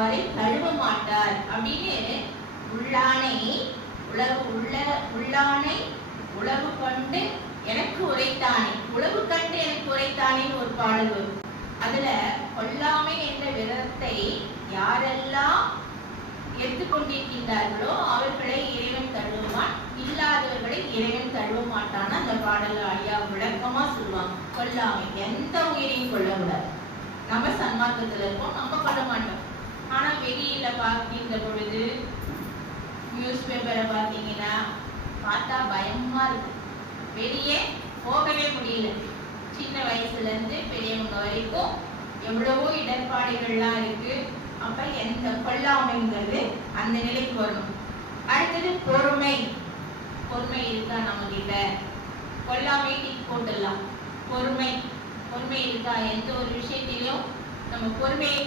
அவரை தழுவ மாட்டார் அப்படின்னு உள்ளானை உள்ளானை உளவு கண்டு எனக்கு உரைத்தானே, உளவு கண்டு எனக்கு உரைத்தானேன்னு ஒரு பாடல் வரும். அதுல கொல்லாமை என்ற விரதத்தை யாரெல்லாம் எடுத்துக்கொண்டிருக்கின்றார்களோ அவர்களை இறைவன் தழுவுவான், இல்லாதவர்களை இறைவன் தழுவ மாட்டான்னு அந்த பாடல ஐயா விளக்கமா சொல்லுவாங்க. கொல்லாமை எந்த உயிரையும் கொள்ளக்கூடாது. நம்ம சன்மார்க்கத்துல இருக்கோம், நம்ம கொள்ள மாட்டோம். ஆனா வெளியில பார்க்கின்ற பொழுது நியூஸ் பேப்பரை பார்த்தீங்கன்னா பார்த்தா பயமா இருக்கு. வெளியே போகவே முடியல. சின்ன வயசுல இருந்து பெரியவங்க வரைக்கும் எவ்வளவோ இடர்பாடுகள்லாம் இருக்கு. அப்ப எந்த கொல்லாமைங்கிறது அந்த நிலைக்கு வரணும். அடுத்தது பொறுமை. பொறுமை இருக்கா நம்ம கிட்ட? கொல்லாமை டிக் போட்டுடலாம். பொறுமை இருக்கா? எந்த ஒரு விஷயத்திலையும் நம்ம பொறுமையை